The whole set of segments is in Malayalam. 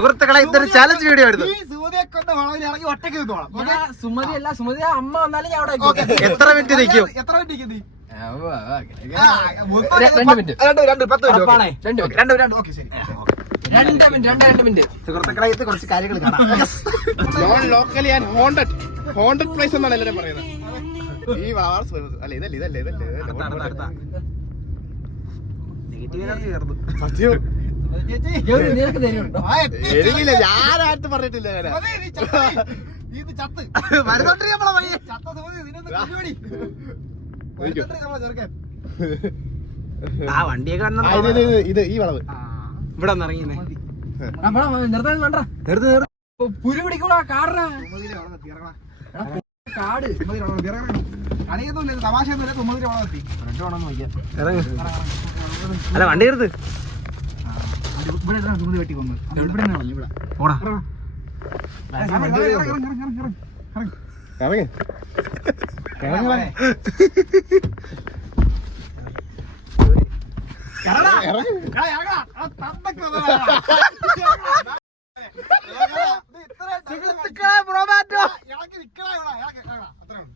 സുഹൃത്തുക്കളെ ഇതൊരു ചാലഞ്ച് വീഡിയോ ആയിരുന്നു. സുമതി അല്ല, സുമതി അമ്മ വന്നാലും ഞാൻ അവിടെ എത്ര മിനിറ്റ് നിൽക്കും? 2 മിനിറ്റ്. സുഹൃത്തുക്കളെ ഇത് കുറച്ച് കാര്യങ്ങൾ കാണാം. ഹോണ്ടഡ് പ്ലേസ് എന്നാണ് എല്ലാവരും പറയുന്നത്. ഈ അല്ല ഇതല്ലേ എനിക്കില്ല, ഞാനായിട്ട് പറഞ്ഞിട്ടില്ല. ആ വണ്ടിയൊക്കെ ഇത് ഈ വളവ് ഇവിടെ ഒന്ന് ഇറങ്ങിയേ. പുലി പിടിക്കൂടാ കാടാ കാട്. അല്ല വണ്ടി എടുത്ത്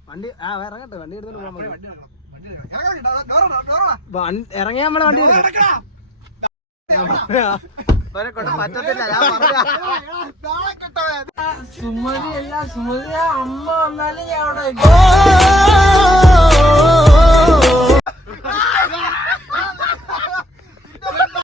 വണ്ടി ഇറങ്ങട്ടെ. വണ്ടി എടുത്തോണ്ട് പോകാൻ ഇറങ്ങിയാ നമ്മളെ വണ്ടി പറ്റത്തില്ല. ഞാൻ പറഞ്ഞ സുമതി അല്ല, സുമതി അമ്മ വന്നാലും ഞാൻ അവിടെ